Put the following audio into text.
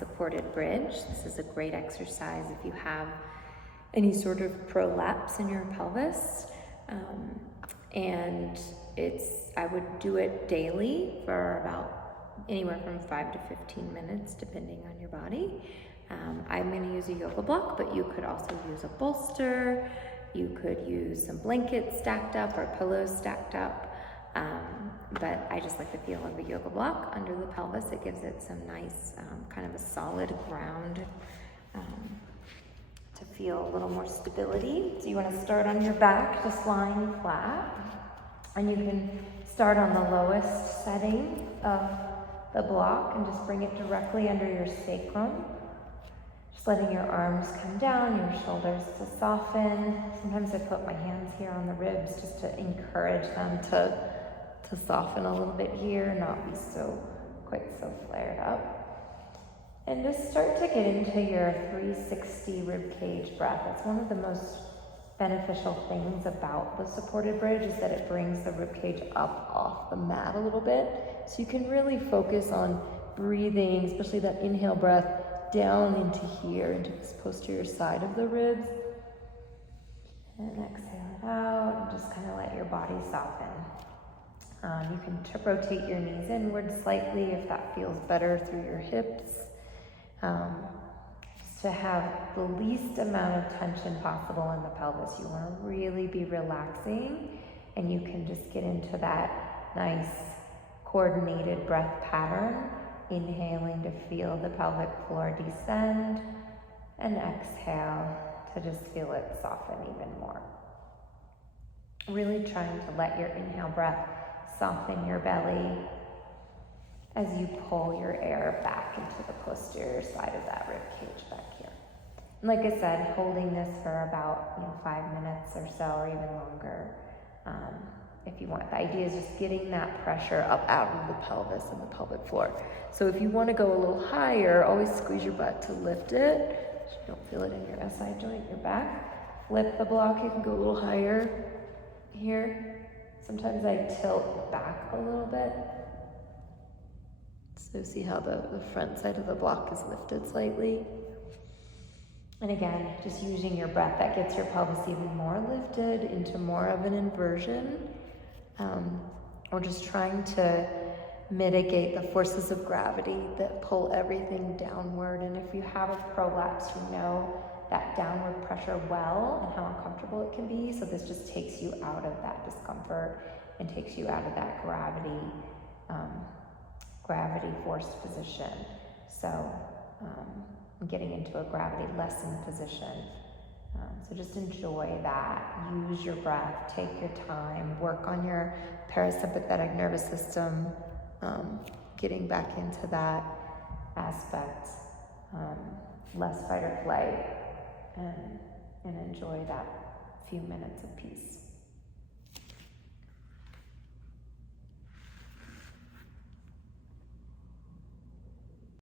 supported bridge. This is a great exercise if you have any sort of prolapse in your pelvis. And I would do it daily for about anywhere from 5 to 15 minutes, depending on your body. I'm going to use a yoga block, but you could also use a bolster. You could use some blankets stacked up or pillows stacked up. But I just like the feel of a yoga block under the pelvis. It gives it some nice kind of a solid ground to feel a little more stability. So you want to start on your back, just lying flat. And you can start on the lowest setting of the block and just bring it directly under your sacrum. Just letting your arms come down, your shoulders to soften. Sometimes I put my hands here on the ribs just to encourage them to soften a little bit here, not be quite so flared up. And just start to get into your 360 rib cage breath. It's one of the most beneficial things about the supported bridge is that it brings the rib cage up off the mat a little bit. So you can really focus on breathing, especially that inhale breath down into here, into this posterior side of the ribs. And exhale it out and just kind of let your body soften. You can rotate your knees inward slightly if that feels better through your hips. Just to have the least amount of tension possible in the pelvis. You want to really be relaxing, and you can just get into that nice coordinated breath pattern, inhaling to feel the pelvic floor descend, and exhale to just feel it soften even more. Really trying to let your inhale breath soften your belly as you pull your air back into the posterior side of that rib cage back here. And like I said, holding this for about 5 minutes or so, or even longer, if you want. The idea is just getting that pressure up out of the pelvis and the pelvic floor. So if you want to go a little higher, always squeeze your butt to lift it. So you don't feel it in your SI joint, your back. Lift the block. You can go a little higher here. Sometimes I tilt back a little bit. So see how the front side of the block is lifted slightly. And again, just using your breath, that gets your pelvis even more lifted into more of an inversion. Or just trying to mitigate the forces of gravity that pull everything downward. And if you have a prolapse, you know that downward pressure well and how uncomfortable it can be. So this just takes you out of that discomfort and takes you out of that gravity forced position. So getting into a gravity lessened position. So just enjoy that. Use your breath, take your time, work on your parasympathetic nervous system, getting back into that aspect, less fight or flight, and enjoy that few minutes of peace.